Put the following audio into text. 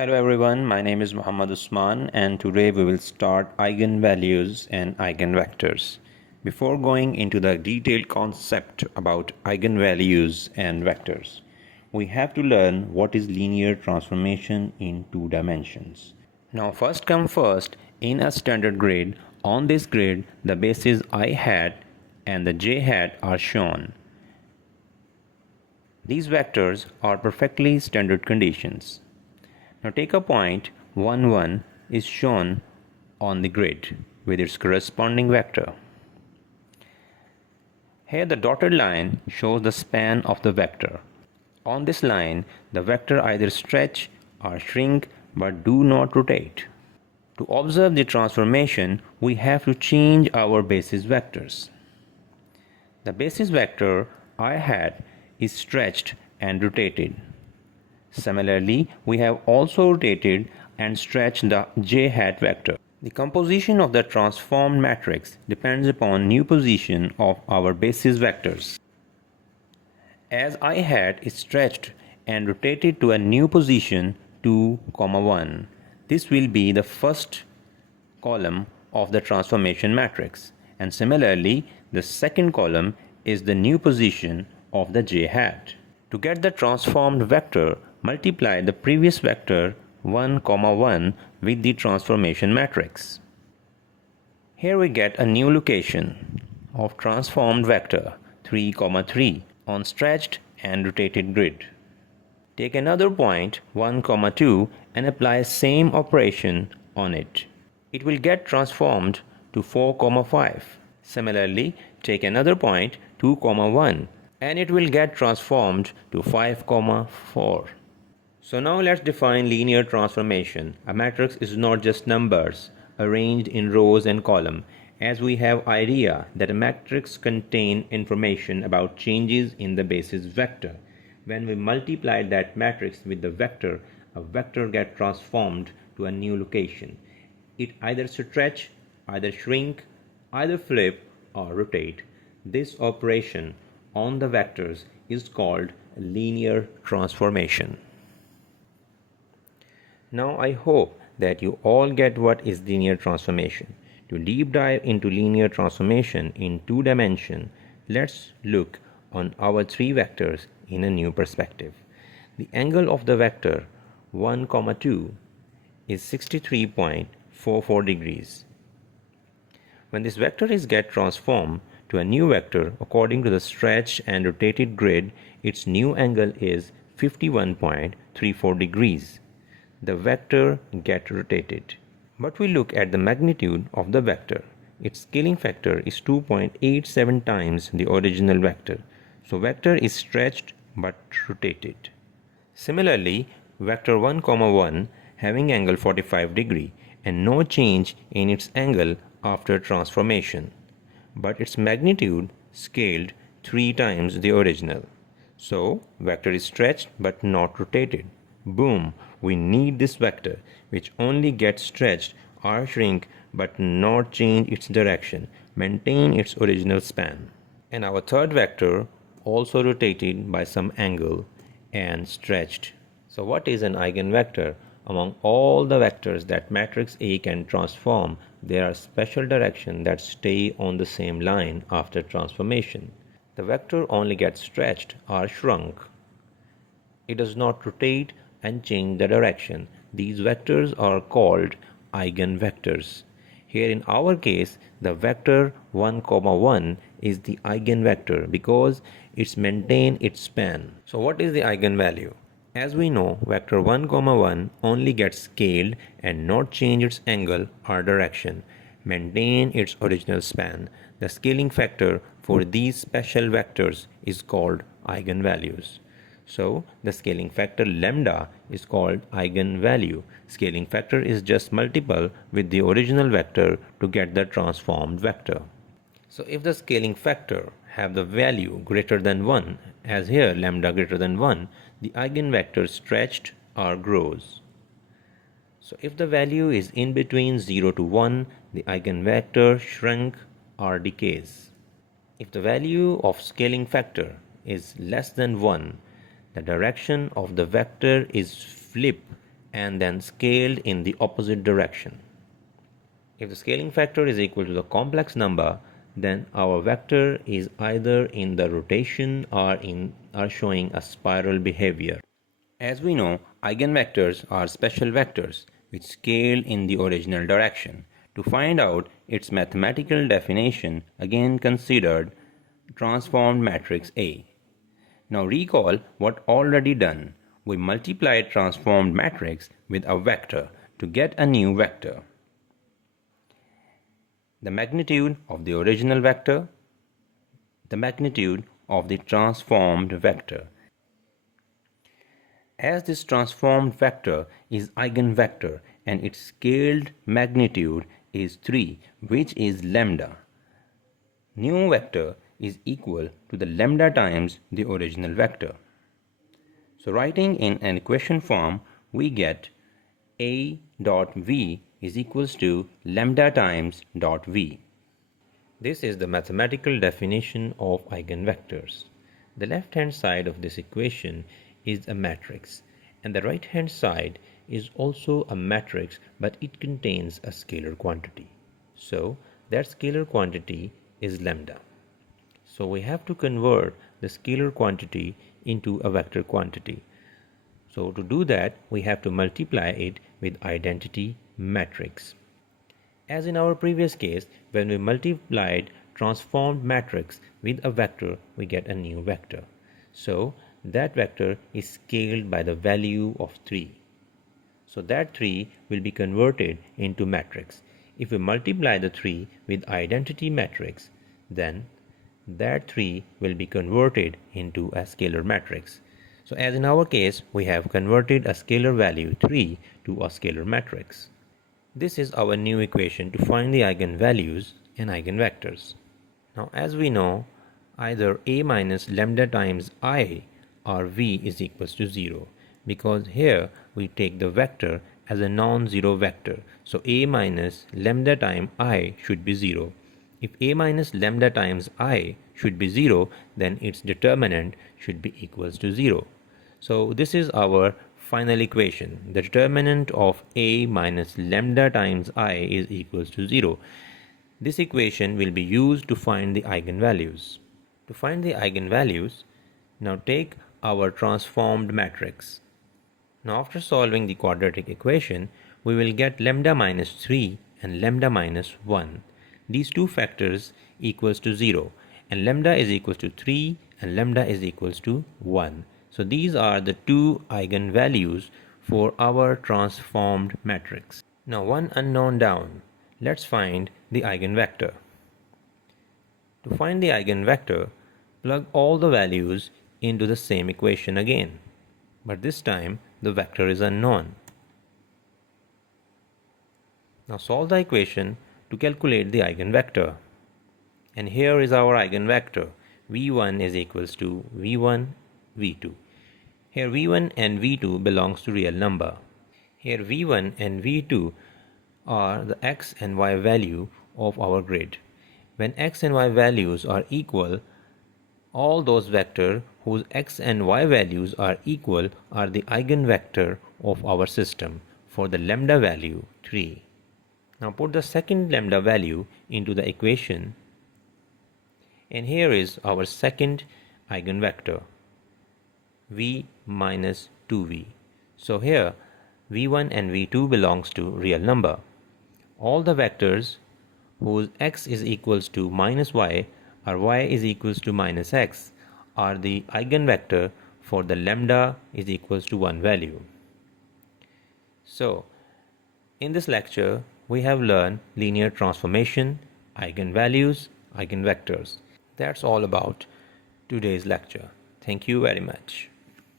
Hello everyone, my name is Muhammad Usman and today we will start eigenvalues and eigenvectors. Before going into the detailed concept about eigenvalues and vectors, we have to learn what is linear transformation in two dimensions. Now first come first, in a standard grid, on this grid the bases I hat and the j hat are shown. These vectors are perfectly standard conditions. Now take a point 1, 1 is shown on the grid with its corresponding vector. Here the dotted line shows the span of the vector. On this line, the vector either stretch or shrink but do not rotate. To observe the transformation, we have to change our basis vectors. The basis vector I hat is stretched and rotated. Similarly, we have also rotated and stretched the j hat vector. The composition of the transformed matrix depends upon new position of our basis vectors. As I hat is stretched and rotated to a new position 2, 1, this will be the first column of the transformation matrix, and similarly the second column is the new position of the j hat. To get the transformed vector, multiply the previous vector 1, 1 with the transformation matrix. Here we get a new location of transformed vector 3, 3 on stretched and rotated grid. Take another point 1, 2 and apply same operation on it. It will get transformed to 4, 5. Similarly, take another point 2, 1 and it will get transformed to 5, 4. So now let's define linear transformation. A matrix is not just numbers arranged in rows and columns, as we have idea that a matrix contain information about changes in the basis vector. When we multiply that matrix with the vector, a vector gets transformed to a new location. It either stretch, either shrink, either flip or rotate. This operation on the vectors is called linear transformation. Now I hope that you all get what is linear transformation. To deep dive into linear transformation in two dimensions, let's look on our three vectors in a new perspective. The angle of the vector 1, 2 is 63.44 degrees. When this vector is get transformed to a new vector according to the stretched and rotated grid, its new angle is 51.34 degrees. The vector get rotated. But we look at the magnitude of the vector. Its scaling factor is 2.87 times the original vector. So vector is stretched but rotated. Similarly, vector 1, 1 having angle 45 degree and no change in its angle after transformation, but its magnitude scaled 3 times the original. So vector is stretched but not rotated. Boom, we need this vector which only gets stretched or shrink but not change its direction, maintain its original span. And our third vector also rotated by some angle and stretched. So what is an eigenvector? Among all the vectors that matrix A can transform, there are special directions that stay on the same line after transformation. The vector only gets stretched or shrunk. It does not rotate and change the direction. These vectors are called eigenvectors. Here in our case, the vector 1, 1 is the eigenvector because it's maintain its span. So what is the eigenvalue? As we know, vector 1, 1 only gets scaled and not change its angle or direction, maintain its original span. The scaling factor for these special vectors is called eigenvalues. So the scaling factor lambda is called eigenvalue. Scaling factor is just multiple with the original vector to get the transformed vector. So if the scaling factor have the value greater than 1, as here lambda greater than 1, the eigenvector stretched or grows. So if the value is in between 0 to 1, the eigenvector shrunk or decays. If the value of scaling factor is less than 1, the direction of the vector is flip and then scaled in the opposite direction. If the scaling factor is equal to the complex number, then our vector is either in the rotation or showing a spiral behavior. As we know, eigenvectors are special vectors which scale in the original direction. To find out its mathematical definition, again considered transformed matrix A. Now recall what already done. We multiplied transformed matrix with a vector to get a new vector. The magnitude of the original vector, the magnitude of the transformed vector. As this transformed vector is eigenvector and its scaled magnitude is 3, which is lambda, new vector is equal to the lambda times the original vector. So writing in an equation form, we get a dot v is equals to lambda times dot v. This is the mathematical definition of eigenvectors. The left hand side of this equation is a matrix and the right hand side is also a matrix, but it contains a scalar quantity. So that scalar quantity is lambda. So we have to convert the scalar quantity into a vector quantity. So to do that, we have to multiply it with identity matrix. As in our previous case, when we multiplied transformed matrix with a vector, we get a new vector. So that vector is scaled by the value of 3. So that 3 will be converted into matrix. If we multiply the 3 with identity matrix, then that 3 will be converted into a scalar matrix. So as in our case, we have converted a scalar value 3 to a scalar matrix. This is our new equation to find the eigenvalues and eigenvectors. Now as we know, either a minus lambda times I or v is equals to 0, because here we take the vector as a non-zero vector. So a minus lambda times I should be 0. If a minus lambda times I should be 0, then its determinant should be equals to 0. So this is our final equation. The determinant of a minus lambda times I is equals to 0. This equation will be used to find the eigenvalues. To find the eigenvalues, now take our transformed matrix. Now after solving the quadratic equation, we will get lambda minus 3 and lambda minus 1. These two factors equals to 0 and lambda is equals to 3 and lambda is equals to 1. So these are the two eigenvalues for our transformed matrix. Now one unknown down. Let's find the eigenvector. To find the eigenvector, plug all the values into the same equation again, but this time the vector is unknown. Now solve the equation to calculate the eigenvector. And here is our eigenvector. v1 is equals to v1, v2. Here v1 and v2 belongs to real number. Here v1 and v2 are the x and y value of our grid. When x and y values are equal, all those vectors whose x and y values are equal are the eigenvector of our system for the lambda value 3. Now put the second lambda value into the equation, and here is our second eigenvector, v minus 2v. So here v1 and v2 belongs to real number. All the vectors whose x is equals to minus y or y is equals to minus x are the eigenvector for the lambda is equals to 1 value. So in this lecture we have learned linear transformation, eigenvalues, eigenvectors. That's all about today's lecture. Thank you very much.